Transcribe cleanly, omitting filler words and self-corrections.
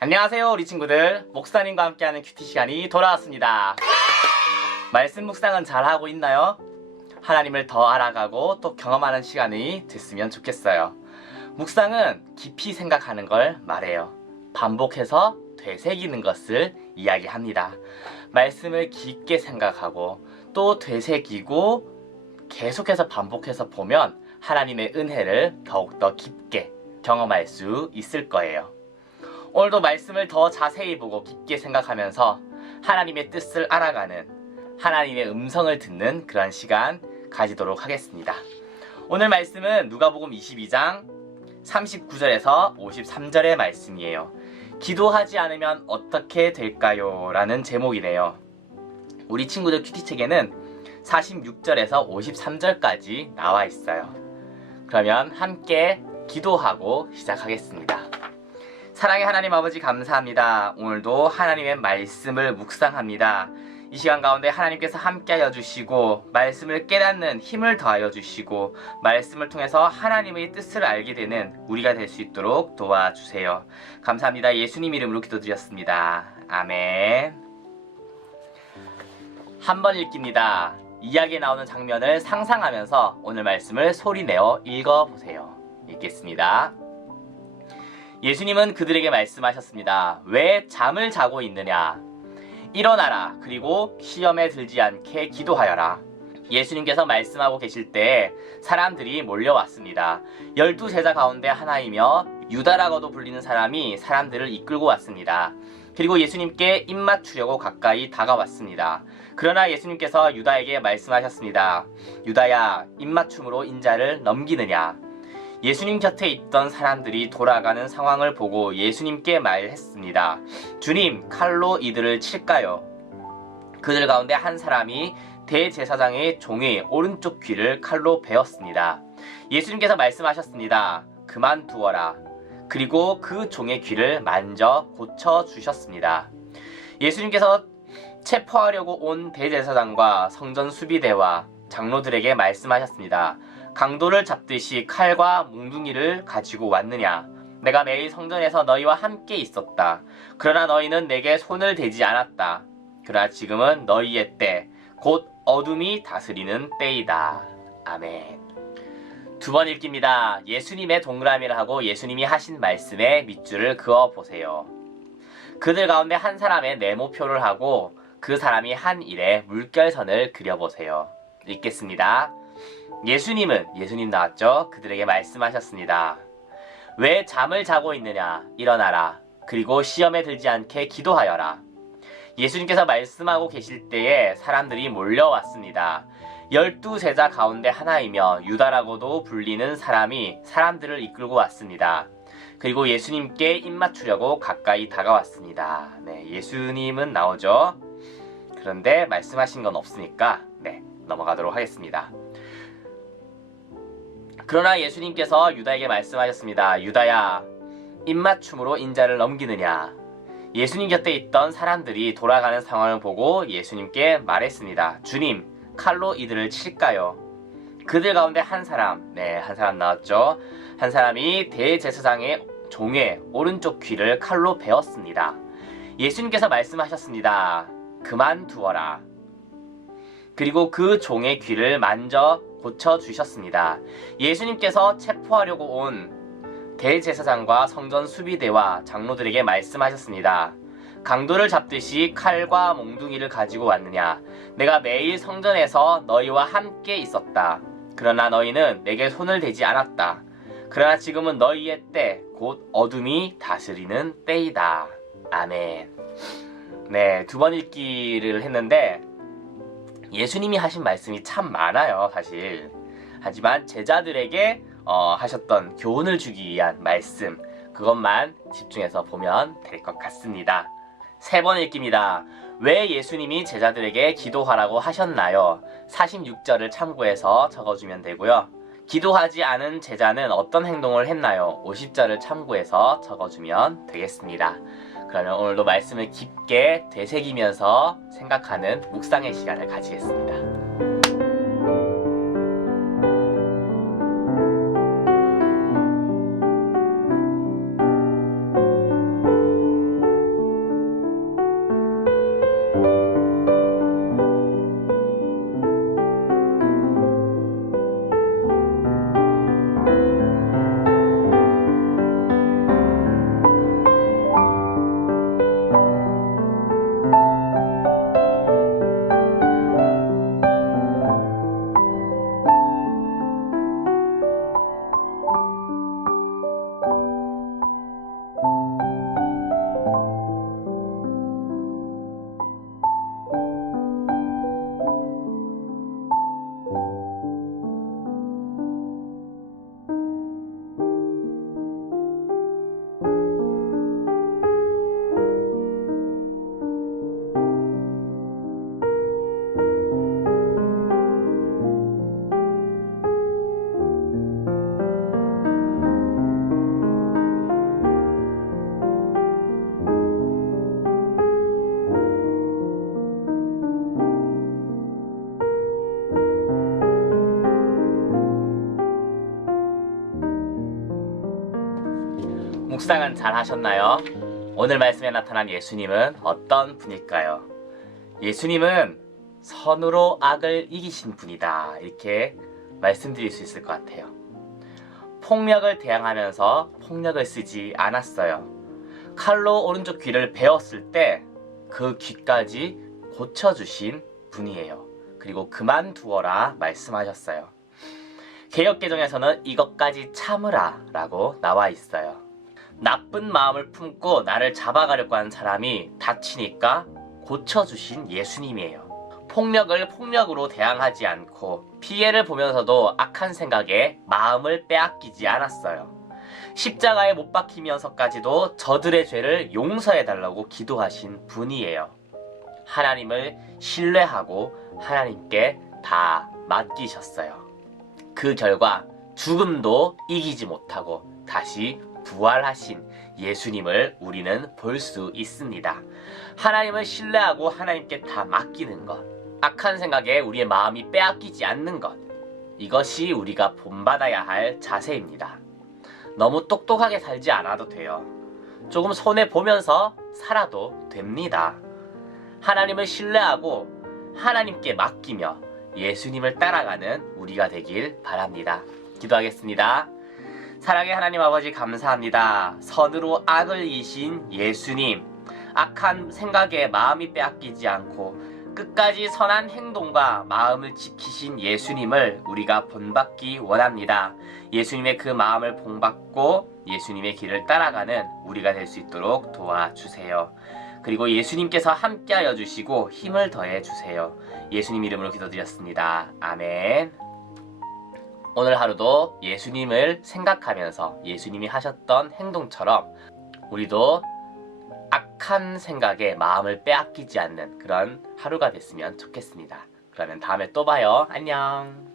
안녕하세요 우리 친구들, 목사님과 함께하는 큐티 시간이 돌아왔습니다. 말씀 묵상은 잘하고 있나요? 하나님을 더 알아가고 또 경험하는 시간이 됐으면 좋겠어요. 묵상은 깊이 생각하는 걸 말해요. 반복해서 되새기는 것을 이야기합니다. 말씀을 깊게 생각하고 또 되새기고 계속해서 반복해서 보면 하나님의 은혜를 더욱더 깊게 경험할 수 있을 거예요. 오늘도 말씀을 더 자세히 보고 깊게 생각하면서 하나님의 뜻을 알아가는, 하나님의 음성을 듣는 그런 시간 가지도록 하겠습니다. 오늘 말씀은 누가복음 22장 39절에서 53절의 말씀이에요. 기도하지 않으면 어떻게 될까요? 라는 제목이네요. 우리 친구들 큐티책에는 46절에서 53절까지 나와 있어요. 그러면 함께 기도하고 시작하겠습니다. 사랑의 하나님 아버지 감사합니다. 오늘도 하나님의 말씀을 묵상합니다. 이 시간 가운데 하나님께서 함께하여 주시고 말씀을 깨닫는 힘을 더하여 주시고 말씀을 통해서 하나님의 뜻을 알게 되는 우리가 될 수 있도록 도와주세요. 감사합니다. 예수님 이름으로 기도드렸습니다. 아멘. 한번 읽깁니다. 이야기에 나오는 장면을 상상하면서 오늘 말씀을 소리내어 읽어보세요. 읽겠습니다. 예수님은 그들에게 말씀하셨습니다. 왜 잠을 자고 있느냐? 일어나라. 그리고 시험에 들지 않게 기도하여라. 예수님께서 말씀하고 계실 때 사람들이 몰려왔습니다. 12제자 가운데 하나이며 유다라고도 불리는 사람이 사람들을 이끌고 왔습니다. 그리고 예수님께 입맞추려고 가까이 다가왔습니다. 그러나 예수님께서 유다에게 말씀하셨습니다. 유다야, 입맞춤으로 인자를 넘기느냐? 예수님 곁에 있던 사람들이 돌아가는 상황을 보고 예수님께 말했습니다. 주님, 칼로 이들을 칠까요? 그들 가운데 한 사람이 대제사장의 종의 오른쪽 귀를 칼로 베었습니다. 예수님께서 말씀하셨습니다. 그만두어라. 그리고 그 종의 귀를 만져 고쳐주셨습니다. 예수님께서 체포하려고 온 대제사장과 성전 수비대와 장로들에게 말씀하셨습니다. 강도를 잡듯이 칼과 몽둥이를 가지고 왔느냐? 내가 매일 성전에서 너희와 함께 있었다. 그러나 너희는 내게 손을 대지 않았다. 그러나 지금은 너희의 때, 곧 어둠이 다스리는 때이다. 아멘. 두 번 읽깁니다. 예수님의 동그라미를 하고 예수님이 하신 말씀에 밑줄을 그어보세요. 그들 가운데 한 사람의 네모표를 하고 그 사람이 한 일에 물결선을 그려보세요. 읽겠습니다. 예수님 나왔죠? 그들에게 말씀하셨습니다. 왜 잠을 자고 있느냐? 일어나라. 그리고 시험에 들지 않게 기도하여라. 예수님께서 말씀하고 계실 때에 사람들이 몰려왔습니다. 12제자 가운데 하나이며 유다라고도 불리는 사람이 사람들을 이끌고 왔습니다. 그리고 예수님께 입맞추려고 가까이 다가왔습니다. 네, 예수님은 나오죠? 그런데 말씀하신 건 없으니까 넘어가도록 하겠습니다. 그러나 예수님께서 유다에게 말씀하셨습니다. 유다야, 입맞춤으로 인자를 넘기느냐? 예수님 곁에 있던 사람들이 돌아가는 상황을 보고 예수님께 말했습니다. 주님, 칼로 이들을 칠까요? 그들 가운데 한 사람 나왔죠? 한 사람이 대제사장의 종의 오른쪽 귀를 칼로 베었습니다. 예수님께서 말씀하셨습니다. 그만두어라. 그리고 그 종의 귀를 만져 고쳐주셨습니다. 예수님께서 체포하려고 온 대제사장과 성전 수비대와 장로들에게 말씀하셨습니다. 강도를 잡듯이 칼과 몽둥이를 가지고 왔느냐? 내가 매일 성전에서 너희와 함께 있었다. 그러나 너희는 내게 손을 대지 않았다. 그러나 지금은 너희의 때, 곧 어둠이 다스리는 때이다. 아멘. 네, 두 번 읽기를 했는데 예수님이 하신 말씀이 참 많아요, 사실. 하지만 제자들에게 하셨던 교훈을 주기 위한 말씀, 그것만 집중해서 보면 될 것 같습니다. 세 번 읽기입니다. 왜 예수님이 제자들에게 기도하라고 하셨나요? 46절을 참고해서 적어주면 되고요. 기도하지 않은 제자는 어떤 행동을 했나요? 50절을 참고해서 적어주면 되겠습니다. 그러면 오늘도 말씀을 깊게 되새기면서 생각하는 묵상의 시간을 가지겠습니다. 묵상은 잘 하셨나요? 오늘 말씀에 나타난 예수님은 어떤 분일까요? 예수님은 선으로 악을 이기신 분이다. 이렇게 말씀드릴 수 있을 것 같아요. 폭력을 대항하면서 폭력을 쓰지 않았어요. 칼로 오른쪽 귀를 베었을 때 그 귀까지 고쳐주신 분이에요. 그리고 그만두어라 말씀하셨어요. 개역개정에서는 이것까지 참으라 라고 나와 있어요. 나쁜 마음을 품고 나를 잡아가려고 하는 사람이 다치니까 고쳐주신 예수님이에요. 폭력을 폭력으로 대항하지 않고 피해를 보면서도 악한 생각에 마음을 빼앗기지 않았어요. 십자가에 못 박히면서까지도 저들의 죄를 용서해달라고 기도하신 분이에요. 하나님을 신뢰하고 하나님께 다 맡기셨어요. 그 결과 죽음도 이기지 못하고 다시 부활하신 예수님을 우리는 볼 수 있습니다. 하나님을 신뢰하고 하나님께 다 맡기는 것, 악한 생각에 우리의 마음이 빼앗기지 않는 것, 이것이 우리가 본받아야 할 자세입니다. 너무 똑똑하게 살지 않아도 돼요. 조금 손해보면서 살아도 됩니다. 하나님을 신뢰하고 하나님께 맡기며 예수님을 따라가는 우리가 되길 바랍니다. 기도하겠습니다. 사랑의 하나님 아버지 감사합니다. 선으로 악을 이기신 예수님, 악한 생각에 마음이 빼앗기지 않고 끝까지 선한 행동과 마음을 지키신 예수님을 우리가 본받기 원합니다. 예수님의 그 마음을 본받고 예수님의 길을 따라가는 우리가 될 수 있도록 도와주세요. 그리고 예수님께서 함께하여 주시고 힘을 더해 주세요. 예수님 이름으로 기도드렸습니다. 아멘. 오늘 하루도 예수님을 생각하면서 예수님이 하셨던 행동처럼 우리도 악한 생각에 마음을 빼앗기지 않는 그런 하루가 됐으면 좋겠습니다. 그러면 다음에 또 봐요. 안녕.